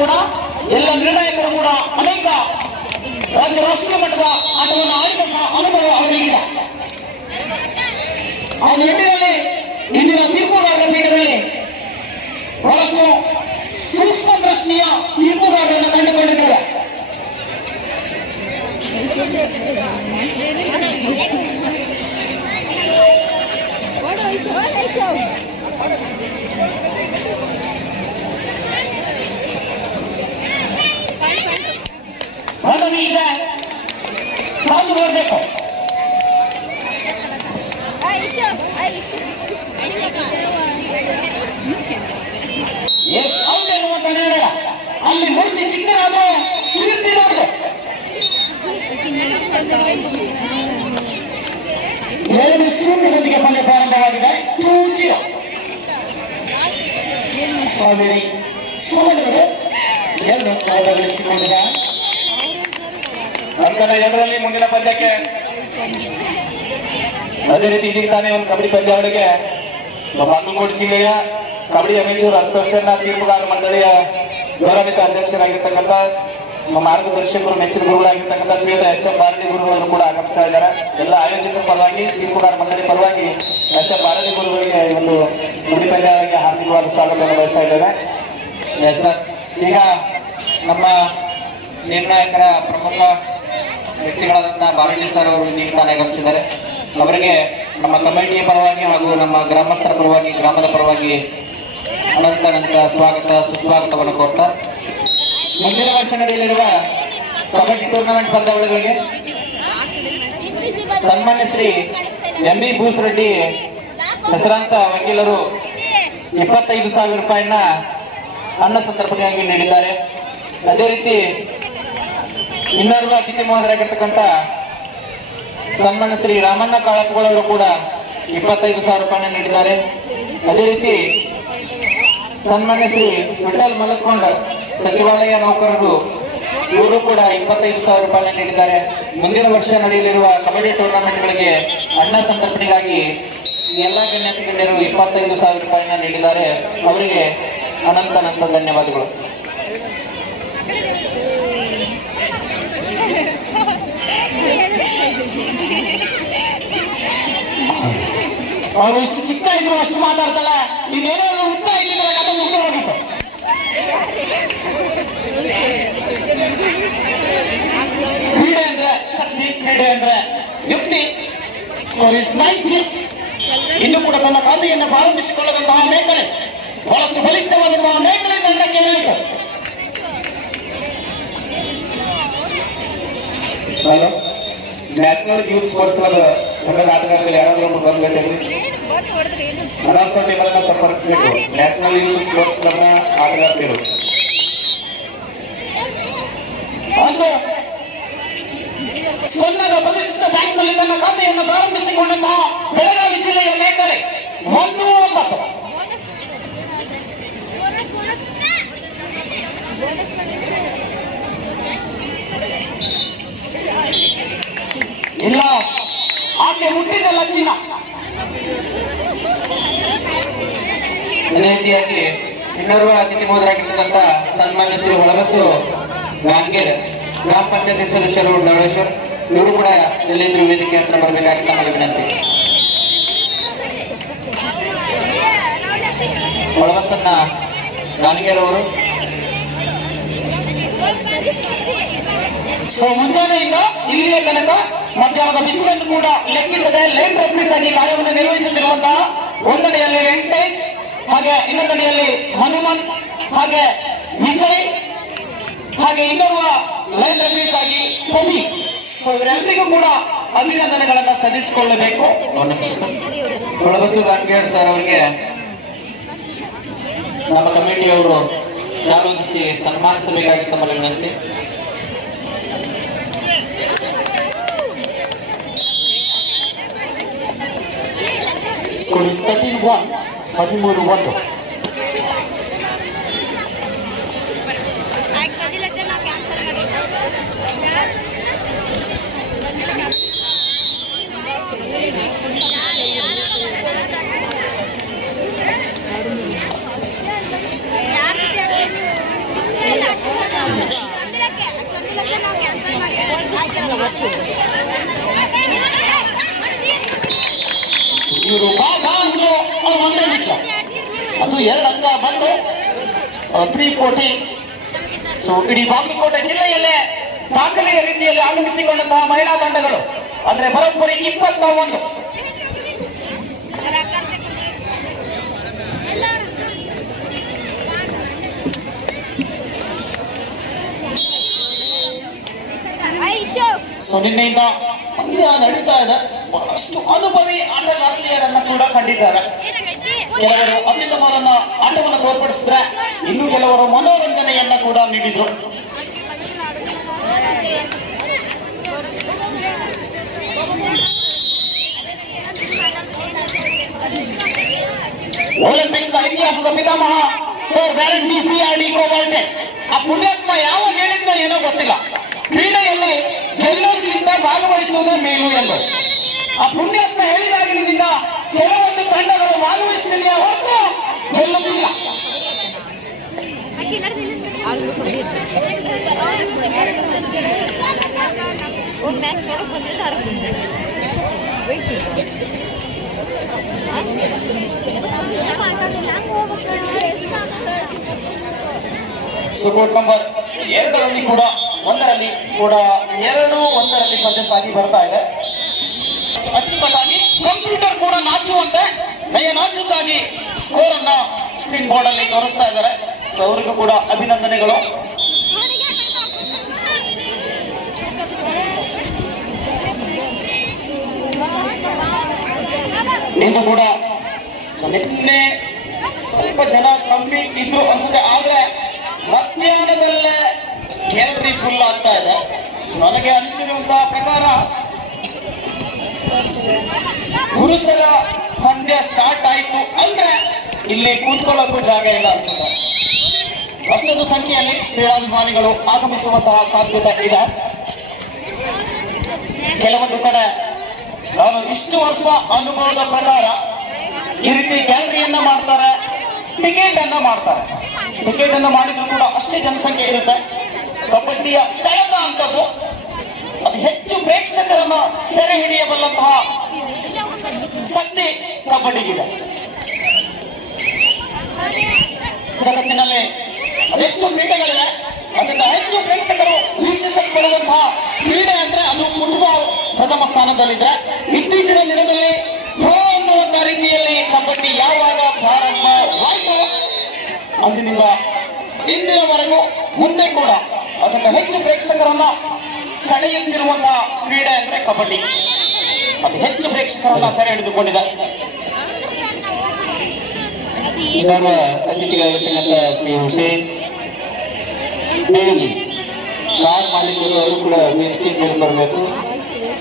ಕೂಡ ಎಲ್ಲ ನಿರ್ಣಾಯಕರು ಕೂಡ ಅನೇಕ ರಾಜ್ಯ ರಾಷ್ಟ್ರೀಯ ಮಟ್ಟದ ಆಟವನ್ನು ಆಡಿದಂತಹ ಅನುಭವ ಅವರಿಗಿದೆ. ಆ ನಿಟ್ಟಿನಲ್ಲಿ ಇಂದಿನ ತೀರ್ಪುಗಾರರ ಪೀಠದಲ್ಲಿ ಬಹಳಷ್ಟು ಸೂಕ್ಷ್ಮ ದೃಷ್ಟಿಯ ತೀರ್ಪುಗಾರರನ್ನು ಕಂಡುಕೊಂಡಿದ್ದೇವೆ. ಈಗ ಕಾದು ನೋಡ್ಬೇಕು. ಎಸ್ ಔಟ್ ಎನ್ನುವಂತ ನಿರ್ಣಯ. ಅಲ್ಲಿ ಮೂರ್ತಿ ಚಿಕ್ಕದಾದ್ರೂ ಕೀರ್ತಿ ನೋಡಿದೆ. 2-0 ಪಂದ್ಯ ಪ್ರಾರಂಭವಾಗಿದೆ. 2-0 ಹಾವೇರಿ ಸಮನವರು 2 ಗಳಿಸಿಕೊಂಡಿದೆ. ಅಂಕನ 2ರಲ್ಲಿ ಮುಂದಿನ ಪಂದ್ಯಕ್ಕೆ. ಅದೇ ರೀತಿ ಇದೀಗ ತಾನೇ ಒಂದು ಕಬಡ್ಡಿ ಪಂದ್ಯಾವಳಿಗೆ ಬಾಗಲಕೋಟೆ ಜಿಲ್ಲೆಯ ಕಬಡ್ಡಿ ಅಮೇಚೂರ್ ಅಸೋಸಿಯೇಷನ್ ತೀರ್ಪುಗಾರ ಮಂಡಳಿಯ ಗೌರವಿತ ಅಧ್ಯಕ್ಷರಾಗಿರ್ತಕ್ಕಂಥ ಮಾರ್ಗದರ್ಶಕರು ಮೆಚ್ಚಿನ ಗುರುಗಳಾಗಿರ್ತಕ್ಕಂಥ ಶ್ರೀಯುತ ಎಸ್.ಎಂ. ಭಾರತಿ ಗುರುಗಳು ಕೂಡ ಆಗಮಿಸ್ತಾ ಇದ್ದಾರೆ. ಎಲ್ಲ ಆಯೋಜಕರ ಪರವಾಗಿ ತೀರ್ಪುಗಾರ ಮಂಡಳಿ ಪರವಾಗಿ ಎಸ್.ಎಂ. ಭಾರತಿ ಗುರುಗಳಿಗೆ ಒಂದು ಕಬಡ್ಡಿ ಪಂದ್ಯಾವಳಿಗೆ ಹಾರ್ದಿಕವಾದ ಸ್ವಾಗತವನ್ನು ಬಯಸ್ತಾ ಇದ್ದೇವೆ. ಎಸ್ ಸರ್, ಈಗ ನಮ್ಮ ನಿರ್ಣಾಯಕರ ಪ್ರಮುಖ ವ್ಯಕ್ತಿಗಳಾದಂತಹ ಬಾರಳ್ಳಿ ಸರ್ ಅವರು ಈಗ ತಾನೇ ಆಗಮಿಸಿದ್ದಾರೆ. ಅವರಿಗೆ ನಮ್ಮ ಕಮಿಟಿಯ ಪರವಾಗಿ ಹಾಗೂ ನಮ್ಮ ಗ್ರಾಮಸ್ಥರ ಪರವಾಗಿ, ಗ್ರಾಮದ ಪರವಾಗಿ ಅನಂತ ಸ್ವಾಗತ ಸುಸ್ವಾಗತವನ್ನು ಕೋರ್ತಾ ಮುಂದಿನ ವರ್ಷ ನಡೆಯಲಿರುವ ಕಬಡ್ಡಿ ಟೂರ್ನಮೆಂಟ್ ಪಂದ್ಯಾವಳಿಗಳಿಗೆ ಸನ್ಮಾನ್ಯ ಶ್ರೀ ಎಂ.ಬಿ. ಭೂಸರೆಡ್ಡಿ ಹೆಸರಾಂತ ವಕೀಲರು 25,000 ರೂಪಾಯಿನ ಅನ್ನ ಸಂತರ್ಪಣೆಯಾಗಿ ನೀಡಿದ್ದಾರೆ. ಅದೇ ರೀತಿ ಇನ್ನೋರ್ವ ಅತಿಥಿ ಮಹೋದಯರಾಗಿರ್ತಕ್ಕಂಥ ಸನ್ಮಾನ್ಯ ಶ್ರೀ ರಾಮಣ್ಣ ಕಾಳಪ್ಪಗಳವರು ಕೂಡ 25,000 ರೂಪಾಯಿನ ನೀಡಿದ್ದಾರೆ. ಅದೇ ರೀತಿ ಸನ್ಮಾನ್ಯ ಶ್ರೀ ವಿಠಲ್ ಮಲಕೊಂಡ ಸಚಿವಾಲಯ ನೌಕರರು ಇವರು ಕೂಡ 25,000 ರೂಪಾಯಿನ ನೀಡಿದ್ದಾರೆ. ಮುಂದಿನ ವರ್ಷ ನಡೆಯಲಿರುವ ಕಬಡ್ಡಿ ಟೂರ್ನಮೆಂಟ್ಗಳಿಗೆ ಅನ್ನ ಸಂತರ್ಪಣೆಗಾಗಿ ಎಲ್ಲ ಗಣ್ಯಾತಿ ಗಣ್ಯರು 25,000 ರೂಪಾಯಿನ ನೀಡಿದ್ದಾರೆ. ಅವರಿಗೆ ಅನಂತ ಧನ್ಯವಾದಗಳು. ಅವರು ಇಷ್ಟು ಚಿಕ್ಕ ಇದ್ರು ಅಷ್ಟು ಮಾತಾಡ್ತಲ್ಲ. ಇನ್ನೇನಾದ್ರು ಉತ್ತ ಇಲ್ಲಿದ್ರೆ ಕಥೆ ಮುಗಿದು ಹೋಗಿತ್ತು. ಕ್ರೀಡೆ ಅಂದ್ರೆ ಶಕ್ತಿ, ಕ್ರೀಡೆ ಅಂದ್ರೆ ಯುಕ್ತಿ. ಇನ್ನು ಕೂಡ ತನ್ನ ಖಾತೆಯನ್ನು ಪ್ರಾರಂಭಿಸಿಕೊಳ್ಳದಂತಹ ಮೇಕಳೆ, ಬಹಳಷ್ಟು ಬಲಿಷ್ಠವಾದಂತಹ ಮೇಕಳೆ ತಂಡಕ್ಕೆ ಹೇಳಿತು. ನ್ಯಾಷನಲ್ ಯೂತ್ ಸ್ಪೋರ್ಟ್ಸ್ ಕ್ಲಬ್ ತಂಡದ ಆಟಗಾರರಲ್ಲಿ ಯಾರಾದರೂ ಬಂದ್ಬಿಟ್ಟಿದ್ರಿ ಅನೌನ್ಸರ್ ನಿಮ್ಮನ್ನ ಸಂಪರ್ಕಿಸಬೇಕು. ನ್ಯಾಷನಲ್ ಯೂತ್ ಸ್ಪೋರ್ಟ್ಸ್ ಕ್ಲಬ್ನ ಆಟಗಾರ್ತಿರು ಒಂದು ಸೊನ್ನದ ಪ್ರತಿಷ್ಠಿತ ಬ್ಯಾಂಕ್ನಲ್ಲಿ ತನ್ನ ಖಾತೆಯನ್ನು ಪ್ರಾರಂಭಿಸಿಕೊಂಡಂತಹ ಬೆಳಗಾವಿ ಜಿಲ್ಲೆಯ ಮೇಕಲೆ 1-9 ಇಲ್ಲ, ಆಕೆ ಹುಟ್ಟಿದ್ದಲ್ಲ ಚಿನ್ನ. ಅದೇ ರೀತಿಯಾಗಿ ಇನ್ನೋರ್ವ ಅತಿಥಿ ಮಹೋದಯರಾಗಿರ್ತಕ್ಕಂಥ ಸನ್ಮಾನ್ಯ ಶ್ರೀ ಹೊಳಬಸು ಗಾಂಗೇರ್ ಗ್ರಾಮ ಪಂಚಾಯತ್ ಸದಸ್ಯರು ಡವಳೇಶ್ವರ್ ಇವರು ಕೂಡ ಎಲ್ಲಿಂದ್ರೂ ವೇದಿಕೆ ಹತ್ರ ಬರಬೇಕಾಗಿ ತಮಗೆ ವಿನಂತಿ. ಹೊಳಬಸನ್ನ ಗಾಂಗೇರ್ ಅವರು ಮುಂಜಾನೆಯಿಂದ ಇಲ್ಲಿಯ ತನಕ ಮಧ್ಯಾಹ್ನದ ಬಿಸಿಲನ್ನು ಕೂಡ ಲೆಕ್ಕಿಸದೆ ಲೈನ್ ಪ್ರಾಕ್ಟೀಸ್ ಆಗಿ ಕಾರ್ಯವನ್ನು ನಿರ್ವಹಿಸುತ್ತಿರುವಂತಹ ಒಂದನೆಯಲ್ಲಿ ವೆಂಕಟೇಶ್, ಹಾಗೆ ಇನ್ನೊಂದನೆಯಲ್ಲಿ ಹನುಮಂತ್, ಹಾಗೆ ವಿಜಯ್, ಹಾಗೆ ಇನ್ನೋರ್ವ ಲೈನ್ ರಿಲೀಸ್ ಆಗಿ ಕವಿ. ಇವರೆಲ್ಲರಿಗೂ ಕೂಡ ಅಭಿನಂದನೆಗಳನ್ನ ಸಲ್ಲಿಸಿಕೊಳ್ಳಬೇಕು. ಹೊಳಬಸು ಗಾಂಗೇರ್ ಸರ್ ಅವರಿಗೆ ನಮ್ಮ ಕಮಿಟಿಯವರು ಶಾಲೋದಿಸಿ ಸನ್ಮಾನಿಸಬೇಕಾಗಿ ತಮ್ಮಲ್ಲಿ ವಿನಂತಿ. Score is 13-1, 13-1. ಇವರು ಭಾಗ ಅಂದ್ರು ಅವ್ರು ಒಂದೇ ಬಿಟ್ಲ, ಅದು 2 ಅಂಕ ಬಂದು 340. ಸೊ ಇಡೀ ಬಾಗಲಕೋಟೆ ಜಿಲ್ಲೆಯಲ್ಲೇ ದಾಖಲೆಯ ರೀತಿಯಲ್ಲಿ ಆಗಮಿಸಿಕೊಂಡಂತಹ ಮಹಿಳಾ ತಂಡಗಳು ಅಂದ್ರೆ ಬರೋಬ್ಬರಿ 21. ಸೊ ನಿನ್ನೆಯಿಂದ ಪಂದ್ಯ ನಡೀತಾ ಇದೆ. ಬಹಳಷ್ಟು ಅನುಭವಿ ಆಟಗಾರ್ತಿಯರನ್ನ ಕೂಡ ಕಂಡಿದ್ದಾರೆ. ಕೆಲವರು ಅತ್ಯುತ್ತಮವಾದ ಆಟವನ್ನು ತೋರ್ಪಡಿಸಿದ್ರೆ, ಇನ್ನು ಕೆಲವರು ಮನೋರಂಜನೆಯನ್ನ ಕೂಡ ನೀಡಿದ್ರು. ಒಲಿಂಪಿಕ್ಸ್ ಇತಿಹಾಸದ ಪಿತಾಮಹ ಸರ್ ವ್ಯಾಲೆಂಟ್ ಡಿ ಫ್ರಿಯಾರ್ಡಿ ಕೋಬಾಲ್ಟೆ ಆ ಪುಣ್ಯಾತ್ಮ ಯಾವಾಗ ಹೇಳಿದ್ನೋ ಏನೋ ಗೊತ್ತಿಲ್ಲ, ಕ್ರೀಡೆಯಲ್ಲಿ ಗೆಲ್ಲೋದ್ರಿಂದ ಭಾಗವಹಿಸುವುದೇ ಮೇಲು ಎಂದು. ಆ ಪುಣ್ಯಾತ್ಮ ಹೇಳಿದಾಗಿನಿಂದ ಕೆಲವೊಂದು ತಂಡಗಳು ಭಾಗವಹಿಸುತ್ತಿದೆಯಾ ಹೊರತು ಗೆಲ್ಲುತ್ತಿಲ್ಲ. ಕೋರ್ಟ್ ನಂಬರ್ 2ರಲ್ಲಿ ಕೂಡ 1ರಲ್ಲಿ ಕೂಡ 2-1ರಲ್ಲಿ ಪಂದ್ಯ ಸಾಗಿ ಬರ್ತಾ ಇದೆ. ಅಚ್ಚುಕಟ್ಟಾಗಿ ಕಂಪ್ಯೂಟರ್ ಕೂಡ ನಾಚುವಂತೆ ನಾಚುತ್ತಾಗಿ ಸ್ಕೋರ್ ಅನ್ನ ಸ್ಕ್ರೀನ್ ಬೋರ್ಡ್ ಅಲ್ಲಿ ತೋರಿಸ್ತಾ ಇದ್ದಾರೆ. ಸೊ ಅವರಿಗೂ ಕೂಡ ಅಭಿನಂದನೆಗಳು. ಇದು ಕೂಡ ನಿನ್ನೆ ಸ್ವಲ್ಪ ಜನ ಕಮ್ಮಿ ಇದ್ರು ಅನ್ಸುತ್ತೆ, ಆದ್ರೆ ಮಧ್ಯಾಹ್ನದಲ್ಲೇ ಗ್ಯಾಲರಿ ಫುಲ್ ಆಗ್ತಾ ಇದೆ. ನನಗೆ ಅನಿಸಿರುವಂತಹ ಪ್ರಕಾರ ಪುರುಷರ ಪಂದ್ಯ ಸ್ಟಾರ್ಟ್ ಆಯ್ತು ಅಂದ್ರೆ ಇಲ್ಲಿ ಕೂತ್ಕೊಳ್ಳೋಕ್ಕೂ ಜಾಗ ಇಲ್ಲ ಅನ್ಸುತ್ತೆ. ಅಷ್ಟೊಂದು ಸಂಖ್ಯೆಯಲ್ಲಿ ಕ್ರೀಡಾಭಿಮಾನಿಗಳು ಆಗಮಿಸುವಂತಹ ಸಾಧ್ಯತೆ ಇದೆ. ಕೆಲವೊಂದು ಕಡೆ ನಾನು ಇಷ್ಟು ವರ್ಷ ಅನುಭವದ ಪ್ರಕಾರ ಈ ರೀತಿ ಗ್ಯಾಲರಿಯನ್ನ ಮಾಡ್ತಾರೆ, ಟಿಕೆಟ್ ಅನ್ನ ಮಾಡ್ತಾರೆ. ಟಿಕೆಟ್ ಅನ್ನ ಮಾಡಿದ್ರು ಕೂಡ ಅಷ್ಟೇ ಜನಸಂಖ್ಯೆ ಇರುತ್ತೆ. ಕಬಡ್ಡಿಯ ಸೆಳೆತ ಅಂತದ್ದು ಅದು ಹೆಚ್ಚು ಪ್ರೇಕ್ಷಕರನ್ನ ಸೆರೆ ಹಿಡಿಯಬಲ್ಲಂತಹ ಶಕ್ತಿ ಕಬಡ್ಡಿಗಿದೆ. ಜಗತ್ತಿನಲ್ಲಿ ಅದೆಷ್ಟು ಕ್ರೀಡೆಗಳಿವೆ, ಅದರಿಂದ ಹೆಚ್ಚು ಪ್ರೇಕ್ಷಕರು ವೀಕ್ಷಿಸಲ್ಪಡುವಂತಹ ಕ್ರೀಡೆ ಅಂದ್ರೆ ಅದು ಫುಟ್ಬಾಲ್ ಪ್ರಥಮ ಸ್ಥಾನದಲ್ಲಿದ್ರೆ, ಇತ್ತೀಚಿನ ದಿನದಲ್ಲಿ ಪ್ರೋ ಅನ್ನುವಂತ ರೀತಿಯಲ್ಲಿ ಕಬಡ್ಡಿ ಯಾವಾಗ ಪ್ರಾರಂಭವಾಯಿತು ಅಂದಿನಿಂದ ಇಂದಿನವರೆಗೂ ಮುಂದೆ ಕೂಡ ಅದರಿಂದ ಹೆಚ್ಚು ಪ್ರೇಕ್ಷಕರನ್ನ ಸೆಳೆಯುತ್ತಿರುವಂತಹ ಕ್ರೀಡೆ ಅಂದ್ರೆ ಕಬಡ್ಡಿ. ಅದು ಹೆಚ್ಚು ಪ್ರೇಕ್ಷಕರನ್ನ ಸೆರೆ ಹಿಡಿದುಕೊಂಡಿದೆ. ಇವಾಗ ಅತಿಥಿಗಳಾಗಿರ್ತಕ್ಕಂಥ ಶ್ರೀ ಹುಸೇನ್ ಬೇಗಿ ಕಾರ್ ಮಾಲೀಕರು ಅವರು ಕೂಡ ವೇದಿಕೆ ಮೇಲೆ ಬರಬೇಕು.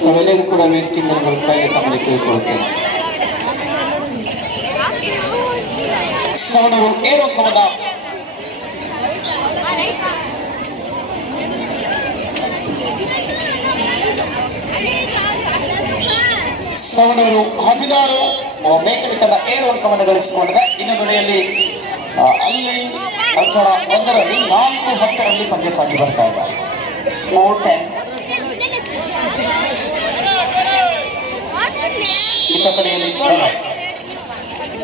ತಾವೆಲ್ಲರೂ ಕೂಡ ವೇದಿಕೆ ಮೇಲೆ ಬರಬೇಕಾಗಿ ತಮ್ಮಲ್ಲಿ ಕೇಳಿಕೊಳ್ಳುತ್ತೇನೆ. ಸವಣೂರು ಏರೋತ್ಸವದ ಸವಣೂರು 16 ಮೇಕಳಿ ತಂಡ ಏರು ಅಂಕವನ್ನು ಗಳಿಸಿಕೊಂಡಿದೆ. ಇನ್ನೊಂದೆಡೆಯಲ್ಲಿ ಅಲ್ಲಿ ಅಂಕಣ 1ರಲ್ಲಿ 4-10ರಲ್ಲಿ ಪಂದ್ಯ ಸಾಗಿ ಬರ್ತಾ ಇದೆ. 4-10 ಇತ್ತ ಕಡೆಯಲ್ಲಿ.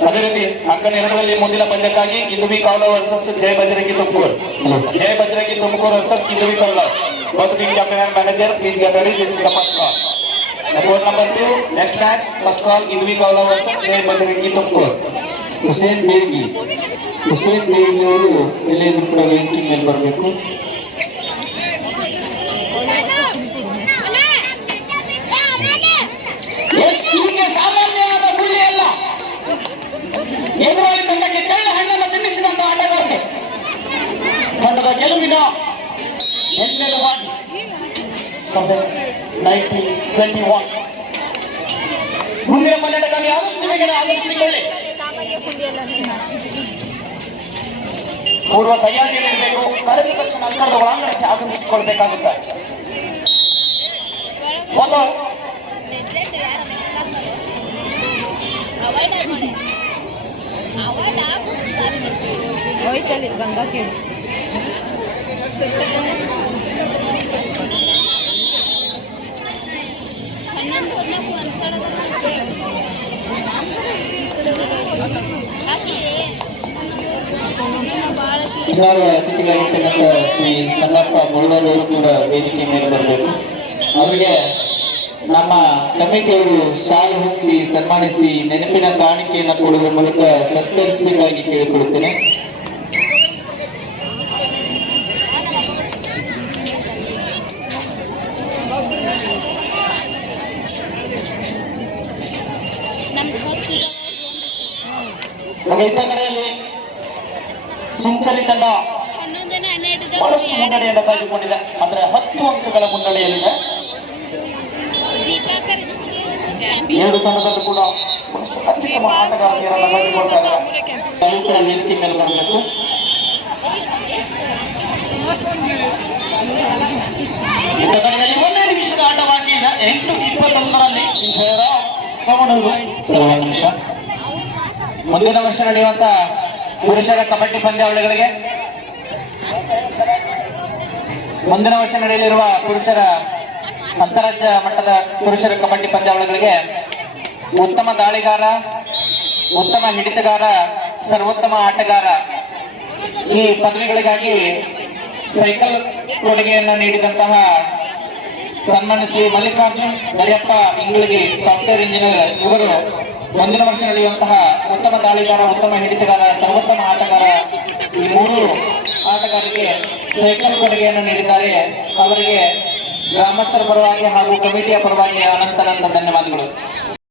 ಅದೇ ರೀತಿ ಅಂಕಣ 2ರಲ್ಲಿ ಮುಂದಿನ ಪಂದ್ಯಕ್ಕಾಗಿ Induvi Kaula versus Jai Bajrangi Tumkur. Jai Bajrangi Tumkur versus Induvi Kaula. Both team captain and manager, please get ready. This is the first call. Court number 2, next match, first call, Indvi Kaula versus Jai Bajrangi Tumkur. Hussain Begi ಅವರು ಎಲ್ಲರೂ ಕೂಡ ವೇದಿಕೆ ಮೇಲೆ ಬರಬೇಕು. ಹೀಗೆ ಸಾಮಾನ್ಯವಾದ ಗುಳ್ಳಿ ಅಲ್ಲ, ಎದುರಾಳಿ ತಂಡಕ್ಕೆ ಚಳ್ಳ ಹಣ್ಣನ್ನು ತಿನ್ನಿಸಿದಂತ ಆಟಗಾರ್ತಿ. ತಂಡದ ಗೆಲುವಿನ ಹೆಮ್ಮೆಲುವಾಗಿ 1921 ಮುಂದಿನ ಪಂದ್ಯದಲ್ಲಿ ಆದಷ್ಟು ಬೇಗನೆ ಆಗಮಿಸಿಕೊಳ್ಳಿ. ಪೂರ್ವ ತಯಾರಿಯಲ್ಲಿರಬೇಕು. ಕರೆದ ತಕ್ಷಣ ಅಂಕಣದ ಒಳಾಂಗಣಕ್ಕೆ ಆಗಮಿಸಿಕೊಳ್ಬೇಕಾಗುತ್ತೆ. ಒಂದು ಗಂಗಾ ಕೇಳಿ ಇನ್ನೋರ್ವ ಅತಿಥಿಗಾಗಿರ್ತಕ್ಕಂಥ ಶ್ರೀ ಸಣ್ಣಪ್ಪ ಮುರುಳೂರು ಅವರು ಕೂಡ ವೇದಿಕೆ ಮೇಲೆ ಬರಬೇಕು. ಅವರಿಗೆ ನಮ್ಮ ಕಮಿಟಿಯವರು ಶಾಲು ಹೊತ್ತಿಸಿ ಸನ್ಮಾನಿಸಿ ನೆನಪಿನ ಕಾಣಿಕೆಯನ್ನು ಕೊಡುವ ಮೂಲಕ ಸತ್ಕರಿಸಬೇಕಾಗಿ ಕೇಳಿಕೊಳ್ಳುತ್ತೇನೆ. ಇತ್ತ ಕಡೆಯಲ್ಲಿ ಚಿಂಚಲಿ ತಂಡ ಬಹಳಷ್ಟು ಮುನ್ನಡೆಯನ್ನು ಕಾಯ್ದುಕೊಂಡಿದೆ. ಅಂದ್ರೆ 10 ಅಂಕಗಳ ಮುನ್ನಡೆಯಲ್ಲಿದೆ. ಎರಡು ತಂಡದಲ್ಲೂ ಕೂಡ ಬಹಳಷ್ಟು ಅತ್ಯುತ್ತಮ ಆಟಗಾರ್ತಿಯರನ್ನು ಕಂಡುಕೊಳ್ತಾ ಇದ್ದಾರೆ. ಅವರು ಕೂಡ ವೇದಿಕೆ ಮೇಲೆ ಬರಬೇಕು. ಇತ್ತ ಕಡೆಯಲ್ಲಿ 1 ನಿಮಿಷದ ಆಟ ಬಾಕಿ ಇದೆ. 8:21ರಲ್ಲಿ ಸರ್, 1 ನಿಮಿಷ. ಮುಂದಿನ ವರ್ಷ ನಡೆಯುವಂತ ಪುರುಷರ ಕಬಡ್ಡಿ ಪಂದ್ಯಾವಳಿಗಳಿಗೆ ಮುಂದಿನ ವರ್ಷ ನಡೆಯಲಿರುವ ಪುರುಷರ ಅಂತಾರಾಜ್ಯ ಮಟ್ಟದ ಪುರುಷರ ಕಬಡ್ಡಿ ಪಂದ್ಯಾವಳಿಗಳಿಗೆ ಉತ್ತಮ ದಾಳಿಗಾರ, ಉತ್ತಮ ಹಿಡಿತಗಾರ, ಸರ್ವೋತ್ತಮ ಆಟಗಾರ ಈ ಪದವಿಗಳಿಗಾಗಿ ಸೈಕಲ್ ಕೊಡುಗೆಯನ್ನು ನೀಡಿದಂತಹ ಸನ್ಮಾನ್ಯ ಶ್ರೀ ಮಲ್ಲಿಕಾರ್ಜುನ್ ದರ್ಯಪ್ಪ ಇಂಗ್ಳಿಗಿ ಸಾಫ್ಟ್ವೇರ್ ಇಂಜಿನಿಯರ್ ಇವರು ಮುಂದಿನ ವರ್ಷ ನಡೆಯುವಂತಹ ಉತ್ತಮ ದಾಳಿಗಾರ, ಉತ್ತಮ ಹಿಡಿತಗಾರ, ಸರ್ವೋತ್ತಮ ಆಟಗಾರ ಈ 3 ಆಟಗಾರರಿಗೆ ಸೈಕಲ್ ಕೊಡುಗೆಯನ್ನು ನೀಡಿದ್ದಾರೆ. ಅವರಿಗೆ ಗ್ರಾಮಸ್ಥರ ಪರವಾಗಿ ಹಾಗೂ ಕಮಿಟಿಯ ಪರವಾಗಿ ಅನಂತ ಧನ್ಯವಾದಗಳು.